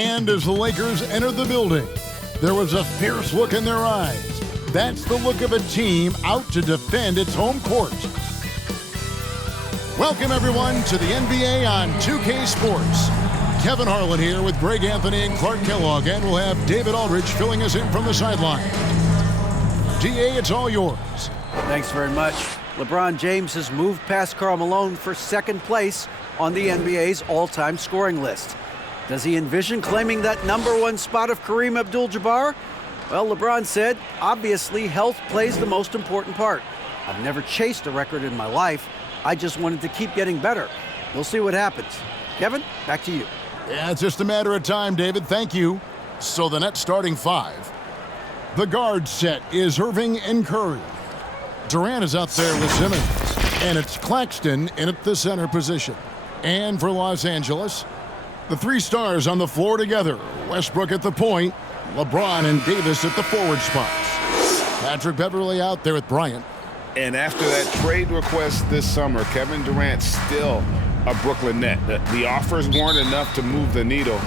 And as the Lakers entered the building, there was a fierce look in their eyes. That's the look of a team out to defend its home court. Welcome, everyone, to the NBA on 2K Sports. Kevin Harlan here with Greg Anthony and Clark Kellogg, and we'll have David Aldridge filling us in from the sideline. DA, it's all yours. Thanks very much. LeBron James has moved past Karl Malone for second place on the NBA's all-time scoring list. Does he envision claiming that #1 spot of Kareem Abdul-Jabbar? Well, LeBron said, obviously, health plays the most important part. I've never chased a record in my life. I just wanted to keep getting better. We'll see what happens. Kevin, back to you. Yeah, it's just a matter of time, David. Thank you. So the Nets starting five. The guard set is Irving and Curry. Durant is out there with Simmons. And it's Claxton in at the center position. And for Los Angeles, the three stars on the floor together. Westbrook at the point, LeBron and Davis at the forward spots. Patrick Beverley out there with Bryant. And after that trade request this summer, Kevin Durant's still a Brooklyn Net. The offers weren't enough to move the needle,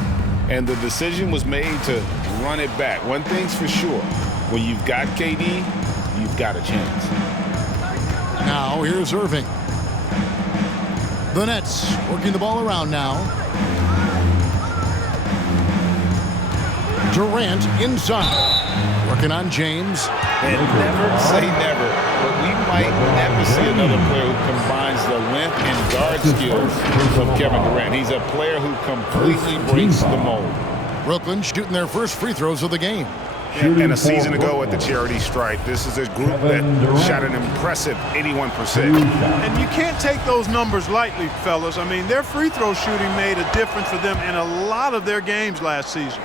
and the decision was made to run it back. One thing's for sure, when you've got KD, you've got a chance. Now here's Irving. The Nets working the ball around now. Durant inside, working on James. And never say never, but we might never see another player who combines the length and guard skills of Kevin Durant. He's a player who completely breaks the mold. Brooklyn shooting their first free throws of the game. And a season ago at the charity stripe, this is a group that shot an impressive 81%. And you can't take those numbers lightly, fellas. I mean, their free throw shooting made a difference for them in a lot of their games last season.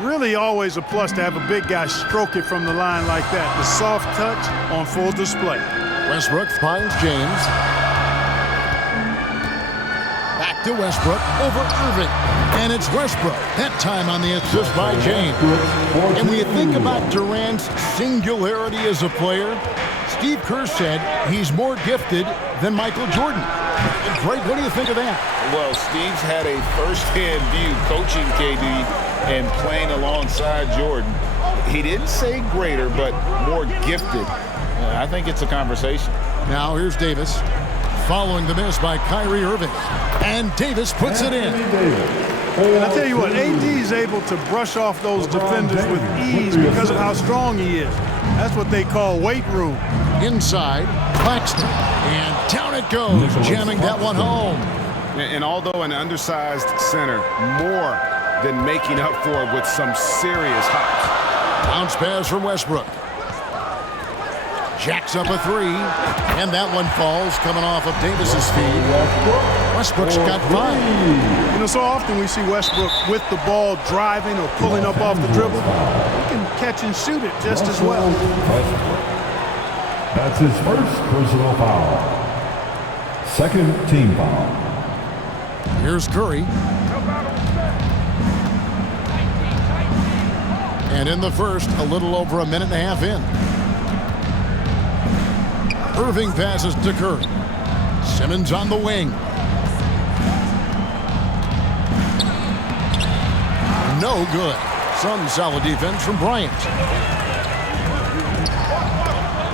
Really always a plus to have a big guy stroke it from the line like that. The soft touch on full display. Westbrook finds James. Back to Westbrook over Irving. And it's Westbrook. That time on the assist by James. And when you think about Durant's singularity as a player, Steve Kerr said he's more gifted than Michael Jordan. And Greg, what do you think of that? Well, Steve's had a first-hand view coaching KD and playing alongside Jordan. He didn't say greater, but more gifted. I think it's a conversation. Now here's Davis, following the miss by Kyrie Irving. And Davis puts it in. And I tell you what, AD is able to brush off those defenders with ease because of how strong he is. That's what they call weight room. Inside, Claxton. And down it goes, jamming that one home. And although an undersized center, more than making up for it with some serious hops. Bounce pass from Westbrook. Jacks up a three, and that one falls coming off of Davis's feet. Westbrook's got 5. You know, so often we see Westbrook with the ball driving or pulling up off the dribble. He can catch and shoot it just as well. That's his first personal foul. Second team foul. Here's Curry. And in the first, a little over a minute and a half in. Irving passes to Curry. Simmons on the wing. No good. Some solid defense from Bryant.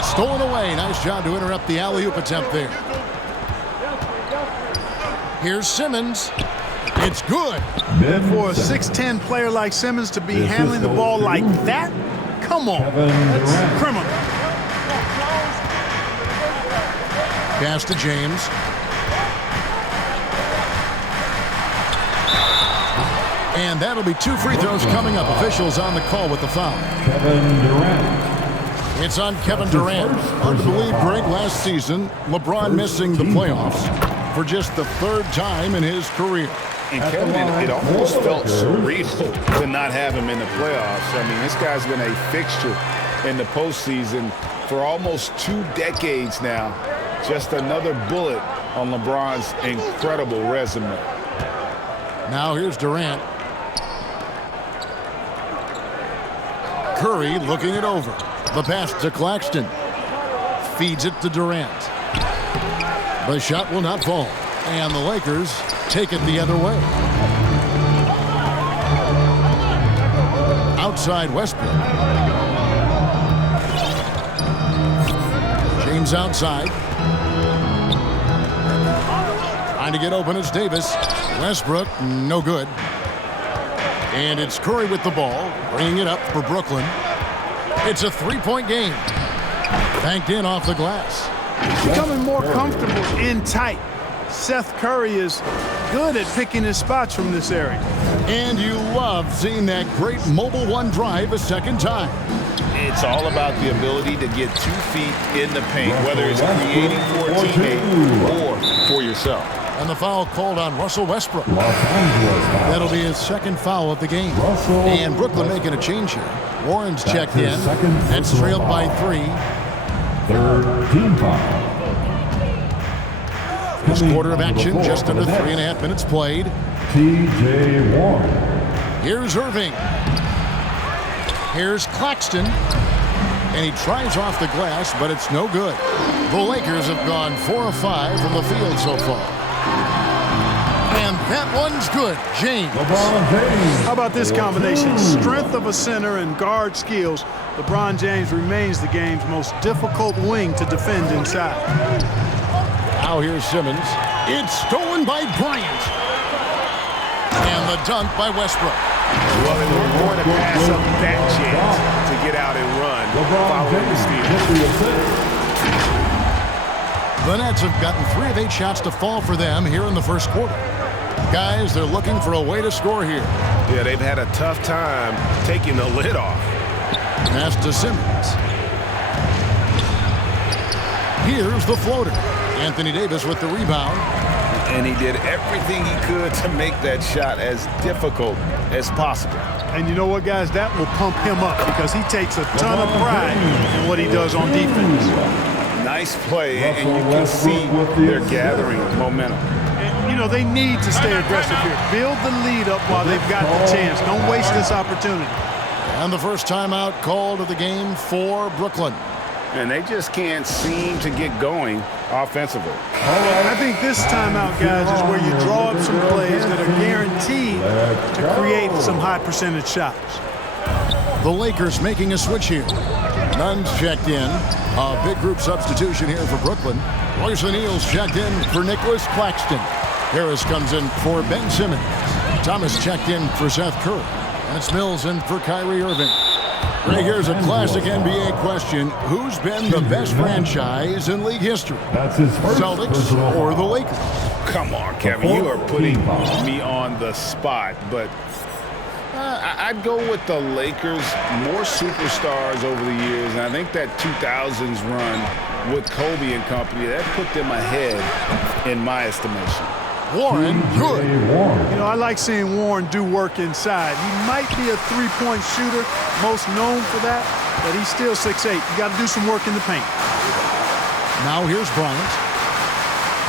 Stolen away. Nice job to interrupt the alley-oop attempt there. Here's Simmons. It's good. For a 6'10 player like Simmons to be handling the ball like that, come on. That's criminal. Pass to James. And that'll be 2 free throws coming up. Officials on the call with the foul. Kevin Durant. It's on Kevin Durant. Hard to believe, Greg, last season, LeBron missing the playoffs for just the 3rd time in his career. And Kevin, it almost felt surreal to not have him in the playoffs. I mean, this guy's been a fixture in the postseason for almost 2 decades now. Just another bullet on LeBron's incredible resume. Now here's Durant. Curry looking it over. The pass to Claxton. Feeds it to Durant. The shot will not fall. And the Lakers take it the other way. outside Westbrook. James outside. Trying to get open is Davis. Westbrook, no good. And it's Curry with the ball, bringing it up for Brooklyn. It's a three-point game. Banked in off the glass. Becoming more comfortable in tight. Seth Curry is good at picking his spots from this area. And you love seeing that great mobile one drive a second time. It's all about the ability to get 2 feet in the paint, whether it's creating for a teammate or for yourself. And the foul called on Russell Westbrook. That'll be his second foul of the game. And Brooklyn making a change here. Warren's checked in. That's trailed by 3. Third team foul. This quarter of action, just under 3.5 minutes played. T.J. Warren. Here's Irving. Here's Claxton. And he tries off the glass, but it's no good. The Lakers have gone 4 of 5 from the field so far. And that one's good. James. LeBron James. How about this combination? Strength of a center and guard skills. LeBron James remains the game's most difficult wing to defend inside. Now here's Simmons. It's stolen by Bryant. And the dunk by Westbrook. Well, they weren't going to pass up that chance to get out and run following the steal. The Nets have gotten 3 of 8 shots to fall for them here in the first quarter. Guys, they're looking for a way to score here. Yeah, they've had a tough time taking the lid off. Pass to Simmons. Here's the floater. Anthony Davis with the rebound. And he did everything he could to make that shot as difficult as possible. And you know what, guys? That will pump him up because he takes a ton of pride in what he does on defense. Nice play, and you can see they're gathering momentum. And, you know, they need to stay aggressive here. Build the lead up while they've got the chance. Don't waste this opportunity. And the first timeout called of the game for Brooklyn. And they just can't seem to get going offensively. I think this timeout, guys, is where you draw up some plays that are guaranteed to create some high percentage shots. The Lakers making a switch here. Nunn's checked in. A big group substitution here for Brooklyn. Royce O'Neale's checked in for Nicolas Claxton. Harris comes in for Ben Simmons. Thomas checked in for Seth Curry. And it's Mills in for Kyrie Irving. Right, here's a classic NBA question. Who's been the best franchise in league history? That's his first Celtics or the Lakers? Come on, Kevin. You are putting me on the spot, but I'd go with the Lakers. More superstars over the years, and I think that 2000s run with Kobe and company, that put them ahead in my estimation. Warren, good. You know, I like seeing Warren do work inside. He might be a three-point shooter, most known for that, but he's still 6'8". You got to do some work in the paint. Now here's Bryant.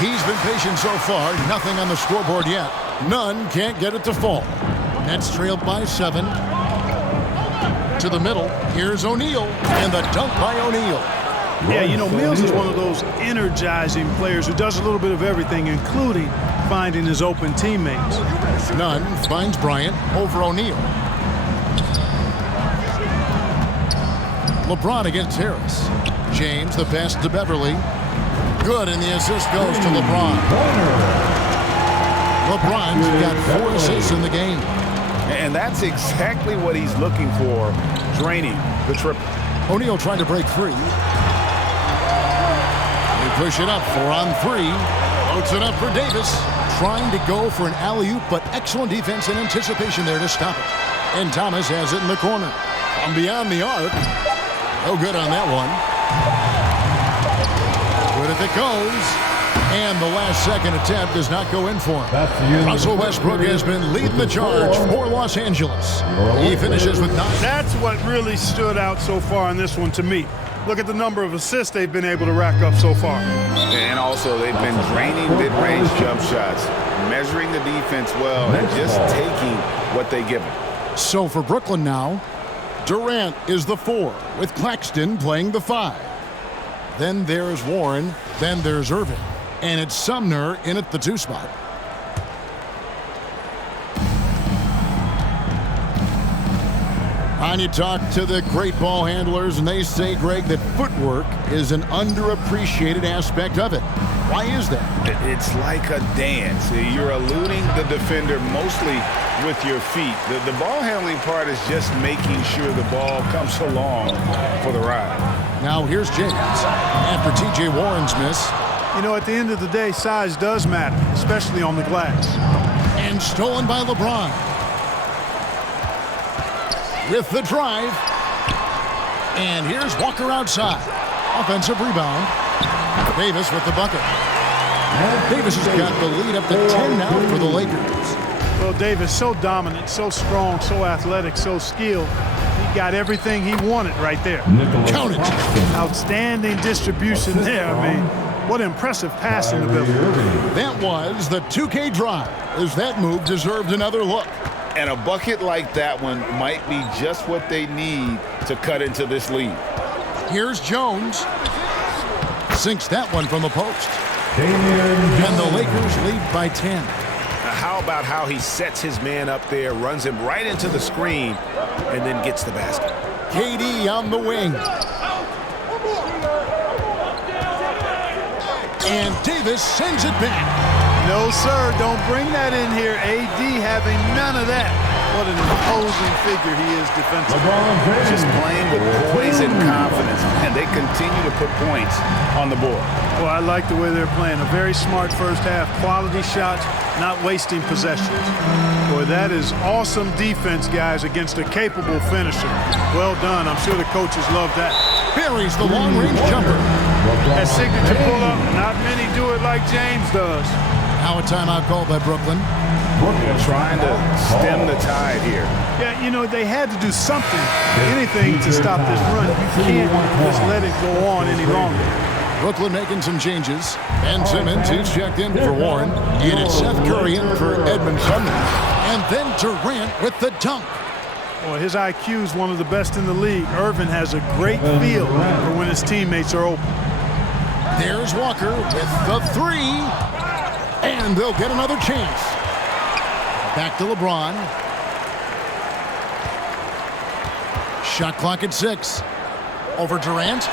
He's been patient so far. Nothing on the scoreboard yet. Nunn can't get it to fall. Nets trailed by 7. To the middle. Here's O'Neale. And the dunk by O'Neale. Yeah, you know, Mills is one of those energizing players who does a little bit of everything, including finding his open teammates. Nunn finds Bryant over O'Neale. LeBron against Harris. James, the pass to Beverley. Good, and the assist goes to LeBron. LeBron's got 4 assists in the game. And that's exactly what he's looking for, draining the triple. O'Neale trying to break free. They push it up, 4 on 3. Floats it up for Davis. Trying to go for an alley-oop, but excellent defense and anticipation there to stop it. And Thomas has it in the corner. From beyond the arc. No good on that one. Good if it goes. And the last second attempt does not go in for him. Russell Westbrook has been leading the charge for Los Angeles. He finishes with 9. That's what really stood out so far in this one to me. Look at the number of assists they've been able to rack up so far. And also they've been draining mid-range jump shots, measuring the defense well, and just taking what they give them. So for Brooklyn now, Durant is the 4, with Claxton playing the 5. Then there's Warren, then there's Irving. And it's Sumner in at the 2 spot. And you talk to the great ball handlers, and they say, Greg, that footwork is an underappreciated aspect of it. Why is that? It's like a dance. You're eluding the defender mostly with your feet. The ball handling part is just making sure the ball comes along for the ride. Now here's James after T.J. Warren's miss. You know, at the end of the day, size does matter, especially on the glass. And stolen by LeBron. With the drive. And here's Walker outside. Offensive rebound. Davis with the bucket. Davis has got the lead up to 10 now for the Lakers. Well, Davis, so dominant, so strong, so athletic, so skilled. He got everything he wanted right there. Count it. Outstanding distribution there. I mean, what impressive passing ability. That was the 2K drive, as that move deserved another look. And a bucket like that one might be just what they need to cut into this lead. Here's Jones. Sinks that one from the post. And the Lakers lead by 10. How about how he sets his man up there, runs him right into the screen, and then gets the basket. KD on the wing. And Davis sends it back. No, sir, don't bring that in here. AD having none of that. What an imposing figure he is defensively. Just playing with poise and confidence, and they continue to put points on the board. Well, I like the way they're playing. A very smart first half. Quality shots, not wasting possessions. Boy, that is awesome defense, guys, against a capable finisher. Well done. I'm sure the coaches love that. Buries the long-range jumper. That signature pull-up, not many do it like James does. Now a timeout called by Brooklyn. Trying to stem the tide here. Yeah, you know, they had to do something, anything to stop this run. You can't just let it go on any longer. Brooklyn making some changes. Ben Simmons, he's checked in for Warren. And it's Seth Curry in for Edmond Sumner. And then Durant with the dunk. Well, his IQ is one of the best in the league. Irving has a great feel for when his teammates are open. There's Walker with the three. And they'll get another chance. Back to LeBron. Shot clock at 6. Over Durant.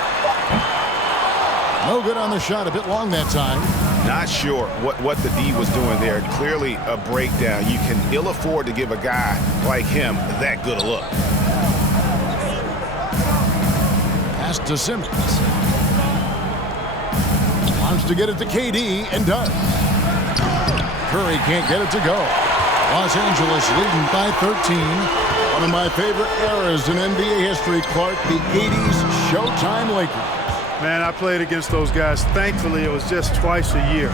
No good on the shot. A bit long that time. Not sure what the D was doing there. Clearly a breakdown. You can ill afford to give a guy like him that good a look. Pass to Simmons. Wants to get it to KD and does. Curry can't get it to go. Los Angeles leading by 13. One of my favorite eras in NBA history, Clark, the 80s Showtime Lakers. Man, I played against those guys. Thankfully, it was just twice a year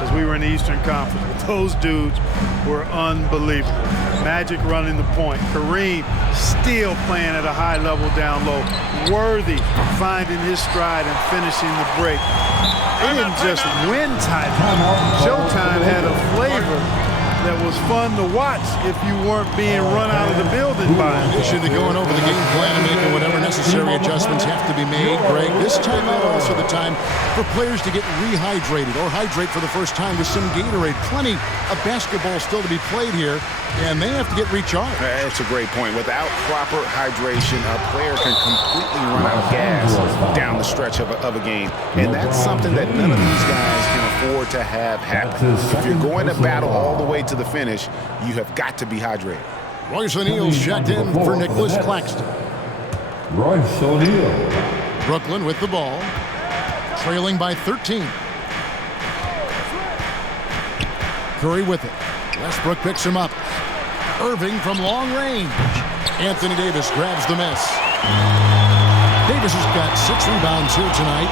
as we were in the Eastern Conference. But those dudes were unbelievable. Magic running the point. Kareem still playing at a high level down low. Worthy finding his stride and finishing the break. They didn't just win titles. Showtime had a flavor that was fun to watch if you weren't being run out of the building by it. In addition to going over the game plan and making whatever necessary adjustments have to be made, Greg, this timeout also the time for players to get rehydrated or hydrate for the first time with some Gatorade. Plenty of basketball still to be played here, and they have to get recharged. That's a great point. Without proper hydration, a player can completely run out of gas down the stretch of a game. And that's something that none of these guys can afford to have happen. If you're going to battle all the way to the finish, you have got to be hydrated. Royce O'Neale's checked in for Nicolas Claxton. Royce O'Neale. Brooklyn with the ball, trailing by 13. Curry with it. Westbrook picks him up. Irving from long range. Anthony Davis grabs the miss. Davis has got 6 rebounds here tonight.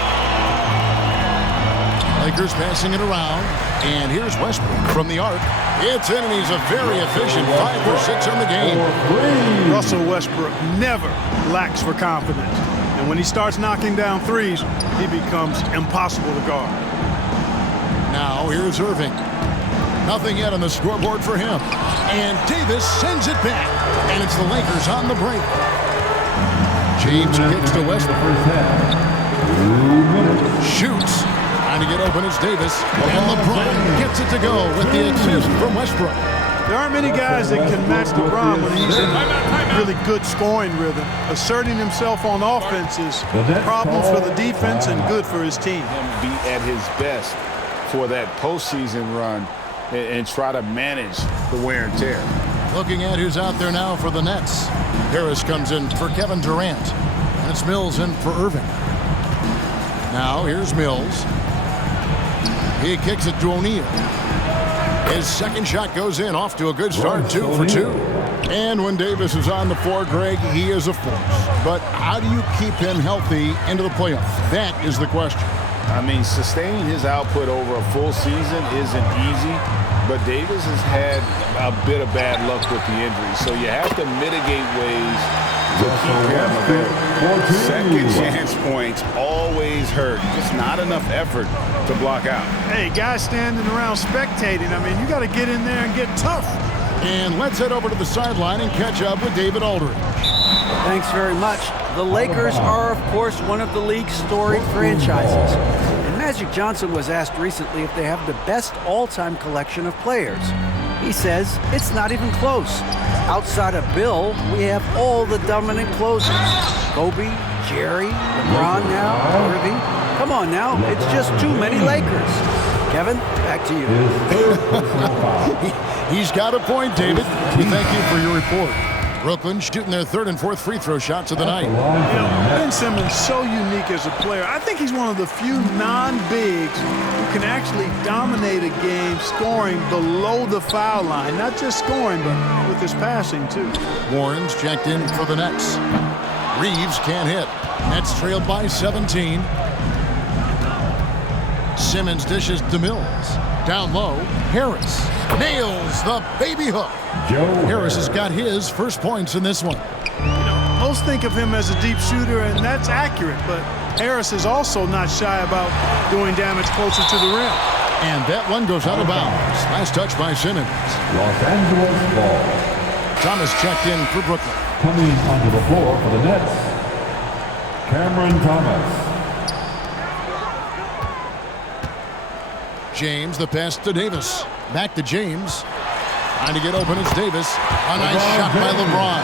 Lakers passing it around. And here's Westbrook from the arc. It's in, and he's a very efficient 5 for 6 on the game. Russell Westbrook never lacks for confidence. And when he starts knocking down threes, he becomes impossible to guard. Now here's Irving. Nothing yet on the scoreboard for him. And Davis sends it back. And it's the Lakers on the break. James kicks to Westbrook. Shoots. Trying to get open is Davis. And LeBron gets it to go with the assist from Westbrook. There aren't many guys that can match LeBron when he's in a really good scoring rhythm. Asserting himself on offense is problems for the defense and good for his team. Him be at his best for that postseason run and try to manage the wear and tear. Looking at who's out there now for the Nets. Harris comes in for Kevin Durant. And it's Mills in for Irving. Now here's Mills. He kicks it to O'Neale. His second shot goes in, off to a good start, 2 for 2. And when Davis is on the floor, Greg, he is a force. But how do you keep him healthy into the playoffs? That is the question. I mean, sustaining his output over a full season isn't easy, but Davis has had a bit of bad luck with the injury, so you have to mitigate ways to keep him available. Second chance points always hurt. Just not enough effort to block out. Hey, guys standing around spectating, I mean, you got to get in there and get tough. And let's head over to the sideline and catch up with David Aldridge. Thanks very much. The Lakers are, of course, one of the league's storied franchises. And Magic Johnson was asked recently if they have the best all-time collection of players. He says it's not even close. Outside of Bill, we have all the dominant closers. Kobe, Jerry, LeBron now, Irving. Come on now, it's just too many Lakers. Kevin, back to you. He's got a point, David. We thank you for your report. Brooklyn shooting their third and fourth free throw shots of the night. You know, Ben Simmons so unique as a player. I think he's one of the few non-bigs who can actually dominate a game scoring below the foul line. Not just scoring, but with his passing, too. Warren's checked in for the Nets. Reaves can't hit. Nets trailed by 17. Simmons dishes to Mills. Down low, Harris nails the baby hook. Harris has got his first points in this one. You know, most think of him as a deep shooter, and that's accurate, but Harris is also not shy about doing damage closer to the rim. And that one goes out of bounds. Last touch by Simmons. Los Angeles ball. Thomas checked in for Brooklyn. Coming onto the floor for the Nets, Cameron Thomas. James, the pass to Davis. Back to James. Trying to get open is Davis. A nice shot by LeBron.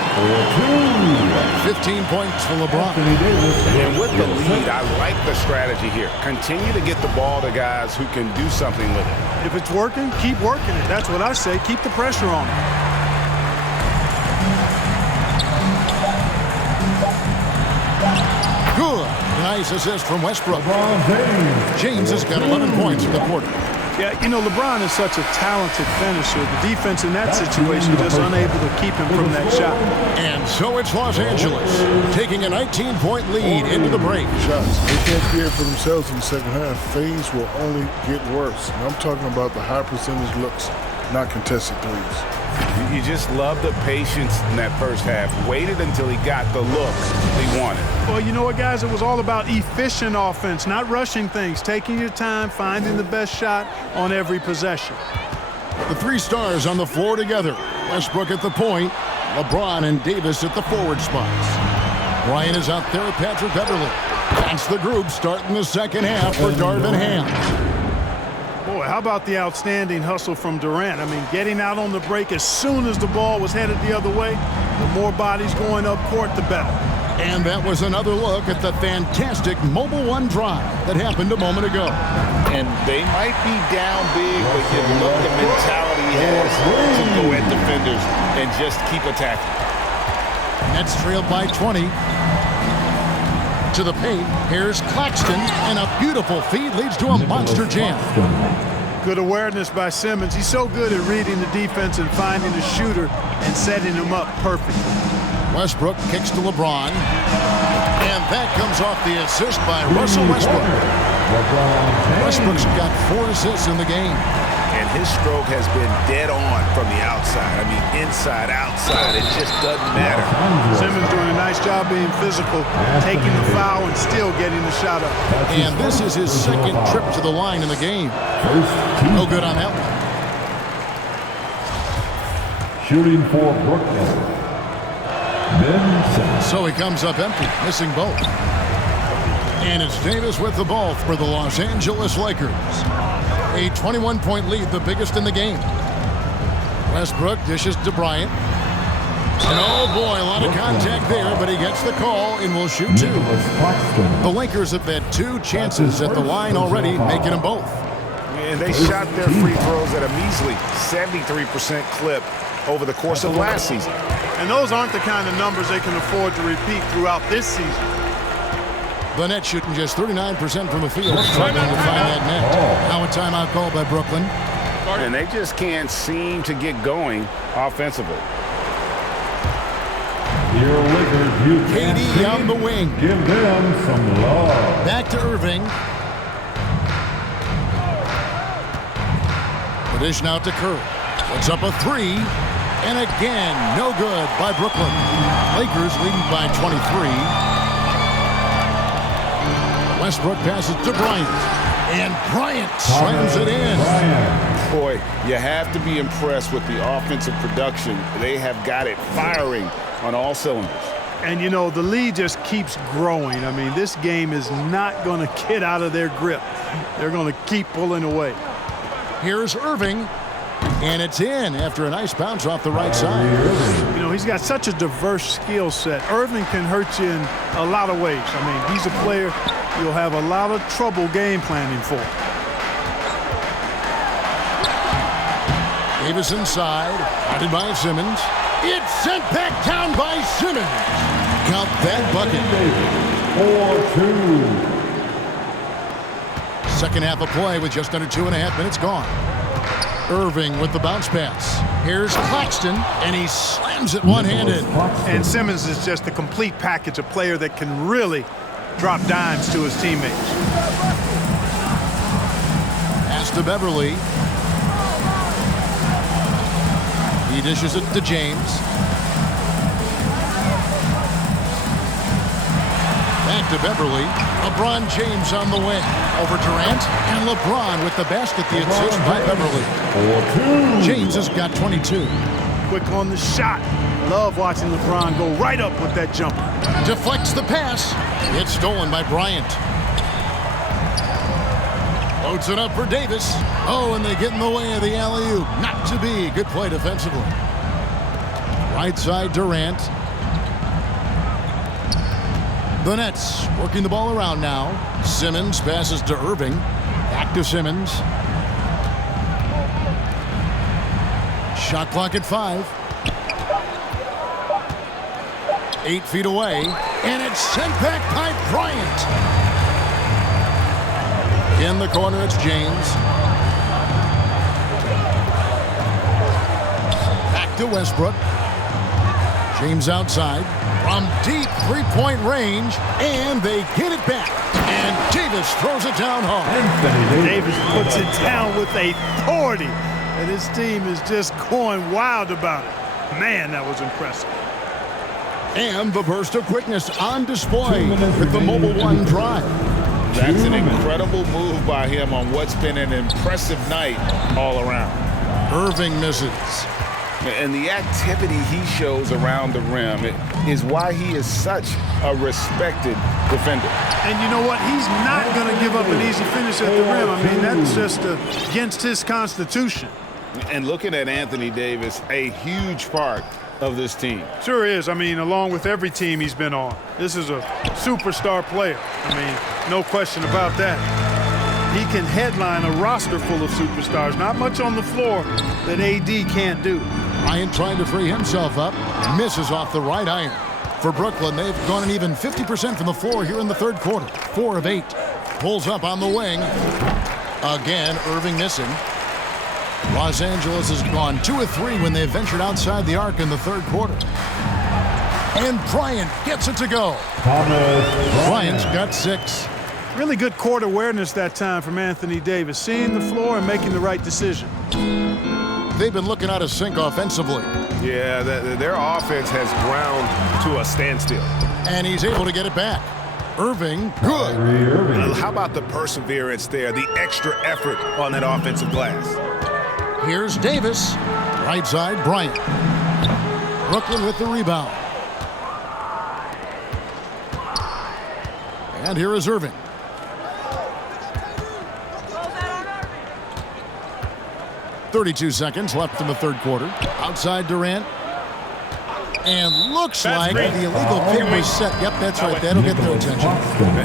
15 points for LeBron. And with the lead, I like the strategy here. Continue to get the ball to guys who can do something with it. If it's working, keep working it. That's what I say. Keep the pressure on it. Good. Nice assist from Westbrook. James has got 11 points in the quarter. Yeah, you know, LeBron is such a talented finisher. The defense in that situation just unable to keep him from that shot. And so it's Los Angeles taking a 19-point lead into the break. Shots. They can't create for themselves in the second half. Things will only get worse. And I'm talking about the high percentage looks, not contested threes. You just love the patience in that first half. Waited until he got the looks he wanted. Well, you know what, guys? It was all about efficient offense, not rushing things, taking your time, finding the best shot on every possession. The three stars on the floor together. Westbrook at the point, LeBron and Davis at the forward spots. Bryant is out there with Patrick Beverley. That's the group starting the second half for Darvin Ham. Boy, how about the outstanding hustle from Durant? I mean, getting out on the break as soon as the ball was headed the other way. The more bodies going up court, the better. And that was another look at the fantastic Mobile One drive that happened a moment ago. And they might be down big, but you look the mentality he has to go at defenders and just keep attacking. Nets trailed by 20. To the paint, here's Claxton, and a beautiful feed leads to a monster jam. Good awareness by Simmons. He's so good at reading the defense and finding the shooter and setting him up perfectly. Westbrook kicks to LeBron, and that comes off the assist by Russell Westbrook. Westbrook's got 4 assists in the game. And his stroke has been dead on from the outside. I mean, inside, outside, it just doesn't matter. Simmons doing a nice job being physical, taking the foul and still getting the shot up. And this is his second trip to the line in the game. No good on that one. Shooting for Brooklyn, Ben Simmons. So he comes up empty, missing both. And it's Davis with the ball for the Los Angeles Lakers. A 21-point lead, the biggest in the game. Westbrook dishes to Bryant. And oh boy, a lot of contact there, but he gets the call and will shoot two. Nicolas Claxton. The Lakers have had 2 chances at the line already, making them both. And they shot their free throws at a measly 73% clip over the course of last season. And those aren't the kind of numbers they can afford to repeat throughout this season. The net shooting just 39% from the field, struggling to find that net. Now a timeout call by Brooklyn. And they just can't seem to get going offensively. Your Lakers, you can't KD on the wing. give them some love. Back to Irving. The dish now to Curry. Puts up a 3. And again, no good by Brooklyn. Lakers leading by 23. Westbrook passes to Bryant. And Bryant slams it in. Boy, you have to be impressed with the offensive production. They have got it firing on all cylinders. And, you know, the lead just keeps growing. I mean, this game is not going to get out of their grip. They're going to keep pulling away. Here's Irving. And it's in after a nice bounce off the right side. You know, he's got such a diverse skill set. Irving can hurt you in a lot of ways. I mean, he's a player you'll have a lot of trouble game planning for. Davis inside, guarded by Simmons. It's sent back down by Simmons. Count that bucket. 4-2. Second half of play with just under 2.5 minutes gone. Irving with the bounce pass. Here's Claxton, and he slams it one-handed. And Simmons is just a complete package, a player that can really drop dimes to his teammates. Pass to Beverley. He dishes it to James. Back to Beverley. LeBron James on the wing. Over Durant. And LeBron with the basket, the assist by Beverley. 4-2. James has got 22. Quick on the shot. Love watching LeBron go right up with that jumper. Deflects the pass. It's stolen by Bryant. Loads it up for Davis. Oh, and they get in the way of the alley-oop. Not to be. Good play defensively. Right side, Durant. The Nets working the ball around now. Simmons passes to Irving. Back to Simmons. Shot clock at 5. 8 feet away. And it's sent back by Bryant. In the corner, it's James. Back to Westbrook. James outside. From deep three-point range. And they get it back. And Davis throws it down hard. Davis puts it down with authority. And his team is just going wild about it. Man, that was impressive. And the burst of quickness on display with the Mobile One drive. That's an incredible move by him on what's been an impressive night all around. Irving misses. And the activity he shows around the rim is why he is such a respected defender. And you know what? He's not going to give up an easy finish at the rim. I mean, that's just against his constitution. And looking at Anthony Davis, a huge part of this team. Sure is. I mean, along with every team he's been on. This is a superstar player. I mean, no question about that. He can headline a roster full of superstars. Not much on the floor that AD can't do. Bryant trying to free himself up. Misses off the right iron. For Brooklyn, they've gone an even 50% from the floor here in the third quarter. 4 of 8. Pulls up on the wing. Again, Irving missing. Los Angeles has gone 2 of 3 when they ventured outside the arc in the third quarter. And Bryant gets it to go. Bryant's got 6. Really good court awareness that time from Anthony Davis. Seeing the floor and making the right decision. They've been looking out of sync offensively. Yeah, their offense has ground to a standstill. And he's able to get it back. Irving, good. How about the perseverance there, the extra effort on that offensive glass? Here's Davis. Right side, Bryant. Brooklyn with the rebound. And here is Irving. 32 seconds left in the third quarter. Outside Durant. And looks like the illegal kick was set. Yep, that's right. That'll get their attention.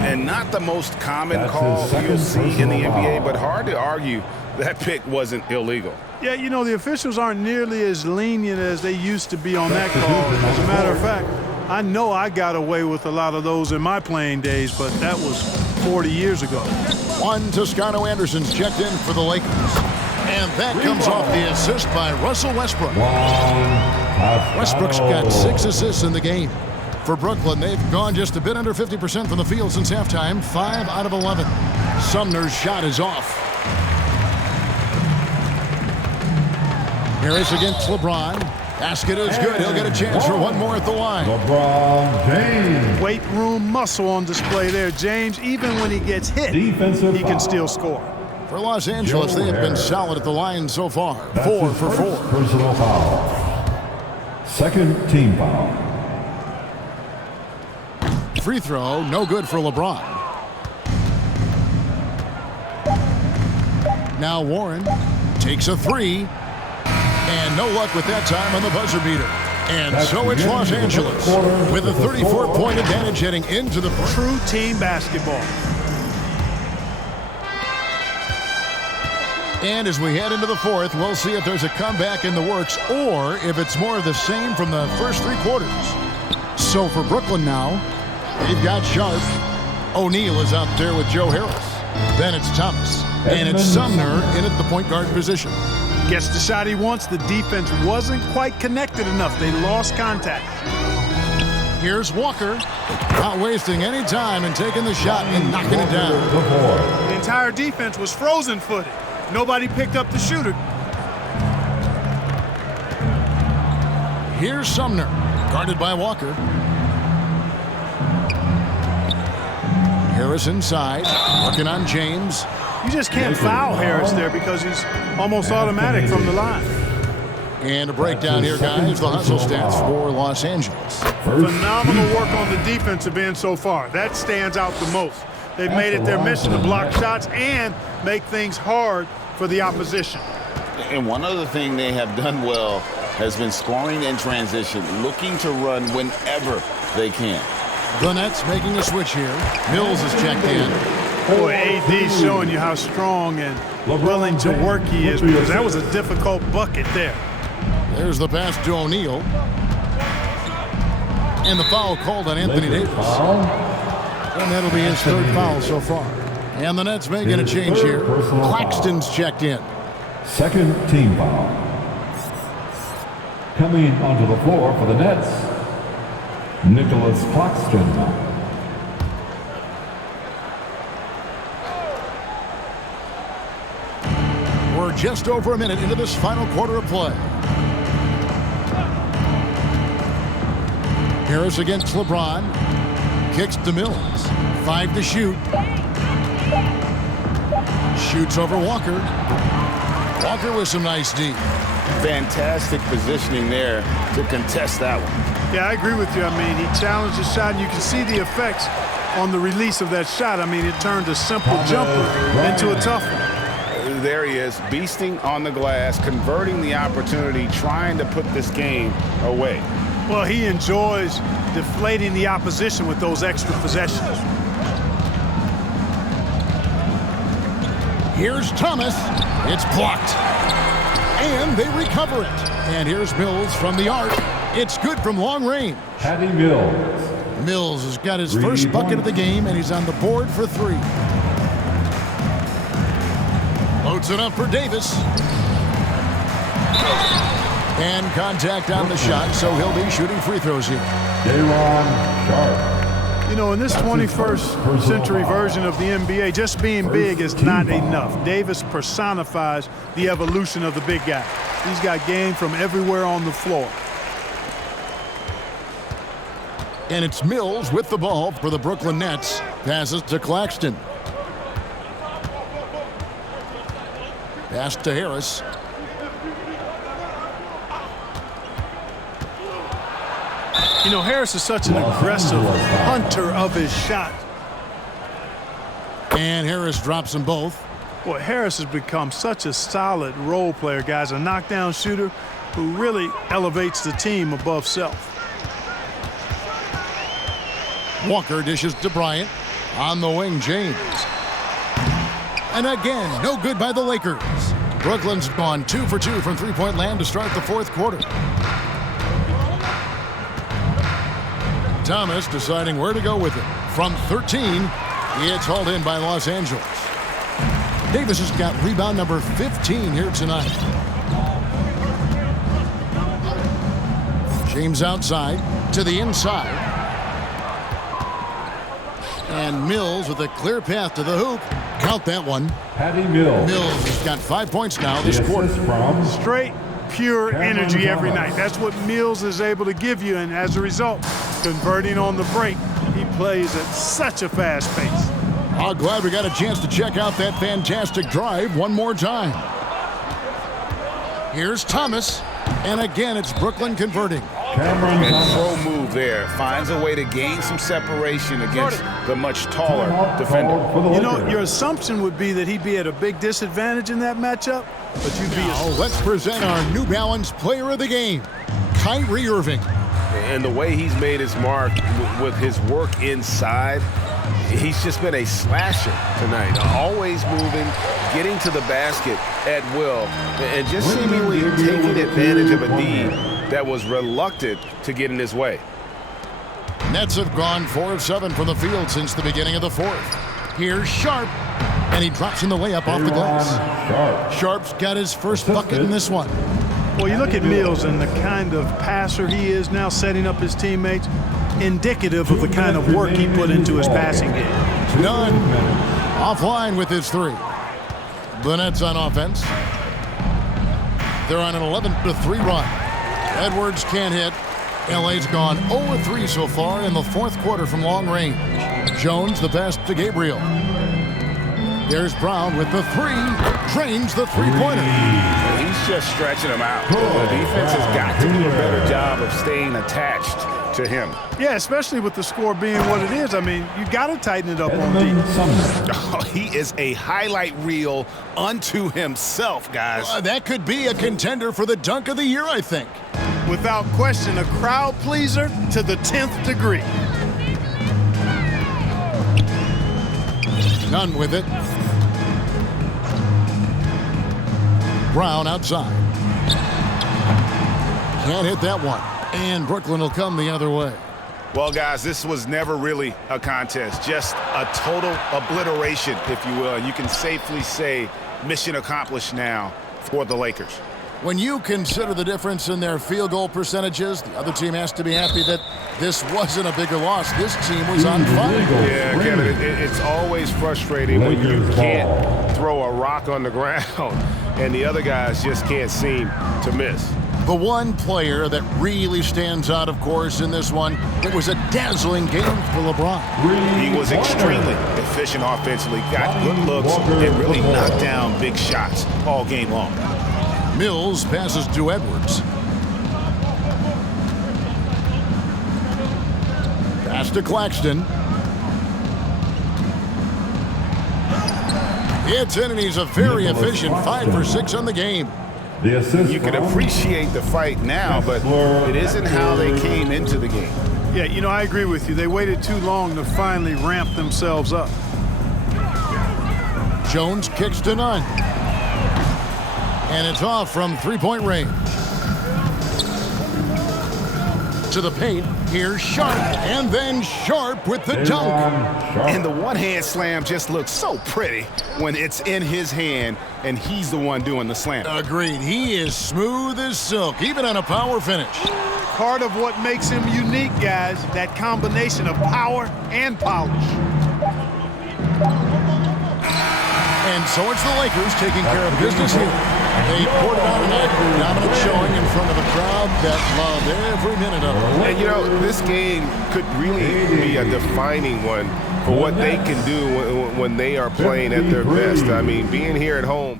And not the most common call you'll see in the NBA, but hard to argue that pick wasn't illegal. Yeah, you know, the officials aren't nearly as lenient as they used to be on that call. As a matter of fact, I know I got away with a lot of those in my playing days, but that was 40 years ago. Juan Toscano-Anderson's checked in for the Lakers. And that comes off the assist by Russell Westbrook. Westbrook's got 6 assists in the game. For Brooklyn, they've gone just a bit under 50% from the field since halftime, 5 out of 11. Sumner's shot is off. Harris against LeBron. Basket is good. He'll get a chance for one more at the line. LeBron James. Weight room muscle on display there. James, even when he gets hit, he can still score. For Los Angeles, they have been solid at the line so far. 4 for 4. Personal foul. Second team foul. Free throw, no good for LeBron. Now Warren takes a 3. And no luck with that time on the buzzer beater. And so it's Los Angeles with a 34-point advantage heading into the fourth. True team basketball. And as we head into the fourth, we'll see if there's a comeback in the works or if it's more of the same from the first 3 quarters. So for Brooklyn now, they've got Sharpe. O'Neale is out there with Joe Harris. Then it's Thomas. And it's Sumner in at the point guard position. Gets the shot he wants. The defense wasn't quite connected enough. They lost contact. Here's Walker. Not wasting any time and taking the shot and knocking it down. The entire defense was frozen-footed. Nobody picked up the shooter. Here's Sumner. Guarded by Walker. Harris inside. Working on James. You just can't foul Harris there because he's almost automatic from the line. And a breakdown here, guys. The hustle stats for Los Angeles. Phenomenal work on the defensive end so far. That stands out the most. They've made it their mission to block shots and make things hard for the opposition. And one other thing they have done well has been scoring in transition, looking to run whenever they can. The Nets making a switch here. Mills is checked in. Boy, AD's showing you how strong and willing to work he is, because that was a difficult bucket there. There's the pass to O'Neale. And the foul called on Anthony Davis. And that'll be his 3rd foul so far. And the Nets making a change here. Claxton's checked in. Second team foul. Coming onto the floor for the Nets, Nicolas Claxton. We're just over a minute into this final quarter of play. Harris against LeBron. Kicks to Mills. 5 to shoot. Shoots over Walker. Walker with some nice D. Fantastic positioning there to contest that one. Yeah, I agree with you. I mean, he challenged the shot, and you can see the effects on the release of that shot. I mean, it turned a simple jumper into a tough one. There he is, beasting on the glass, converting the opportunity, trying to put this game away. Well, he enjoys deflating the opposition with those extra possessions. Here's Thomas. It's blocked. And they recover it. And here's Mills from the arc. It's good from long range. Patty Mills. Mills has got his first bucket of the game, and he's on the board for 3. Loads it up for Davis. And contact on the shot, so he'll be shooting free throws here. Sharpe. You know, in this 21st century version of the NBA, just being big is not enough. Davis personifies the evolution of the big guy. He's got game from everywhere on the floor. And it's Mills with the ball for the Brooklyn Nets. Passes to Claxton. Pass to Harris. You know, Harris is such an aggressive hunter of his shot. And Harris drops them both. Boy, Harris has become such a solid role player, guys, a knockdown shooter who really elevates the team above self. Walker dishes to Bryant. On the wing, James. And again, no good by the Lakers. Brooklyn's gone 2 for 2 from three-point land to start the fourth quarter. Thomas deciding where to go with it. From 13, it's hauled in by Los Angeles. Davis has got rebound number 15 here tonight. James outside to the inside. And Mills with a clear path to the hoop. Count that one. Patty Mills. Mills has got 5 points now this quarter. Straight, pure energy every night. That's what Mills is able to give you, and as a result, converting on the break, he plays at such a fast pace. Oh, glad we got a chance to check out that fantastic drive one more time. Here's Thomas, and again it's Brooklyn converting. And pro move there. Finds a way to gain some separation against the much taller defender. You know, your assumption would be that he'd be at a big disadvantage in that matchup, but you'd be... Now, let's present our New Balance Player of the Game, Kyrie Irving. And the way he's made his mark with his work inside, he's just been a slasher tonight. Always moving, getting to the basket at will, and just seemingly taking advantage of a D that was reluctant to get in his way. Nets have gone 4 of 7 from the field since the beginning of the fourth. Here's Sharpe, and he drops in the layup off the glass. Sharpe's got his first bucket in this one. Well, you look at Mills and the kind of passer he is now, setting up his teammates, indicative of the kind of work he put into his passing game. Nunn offline with his 3. The Nets on offense. They're on an 11-3 run. Edwards can't hit. LA's gone 0-3 so far in the fourth quarter from long range. Jones the pass to Gabriel. There's Brown with the 3. Drains the three-pointer. He's just stretching him out. The defense has got to do a better job of staying attached to him. Yeah, especially with the score being what it is. I mean, you got to tighten it up on defense. Oh, he is a highlight reel unto himself, guys. That could be a contender for the dunk of the year, I think. Without question, a crowd pleaser to the 10th degree. Nunn with it. Brown outside. Can't hit that one. And Brooklyn will come the other way. Well, guys, this was never really a contest. Just a total obliteration, if you will. You can safely say mission accomplished now for the Lakers. When you consider the difference in their field goal percentages, the other team has to be happy that this wasn't a bigger loss. This team was on fire. Yeah, Kevin, it's always frustrating when you can't throw a rock on the ground and the other guys just can't seem to miss. The one player that really stands out, of course, in this one, it was a dazzling game for LeBron. He was extremely efficient offensively, got good looks, and really knocked down big shots all game long. Mills passes to Edwards. Pass to Claxton. It's in, and he's a very efficient 5 for 6 on the game. You can appreciate the fight now, but it isn't how they came into the game. Yeah, you know, I agree with you. They waited too long to finally ramp themselves up. Jones kicks to Nunn. And it's off from three-point range. To the paint, here's Sharpe, and then Sharpe with the dunk. And the one-hand slam just looks so pretty when it's in his hand and he's the one doing the slam. Agreed. He is smooth as silk, even on a power finish. Part of what makes him unique, guys, that combination of power and polish. And so it's the Lakers taking care of business here. They poured it out tonight, dominant showing in front of a crowd that loved every minute of it. And, you know, this game could really be a defining one for what they can do when they are playing at their best. I mean, being here at home.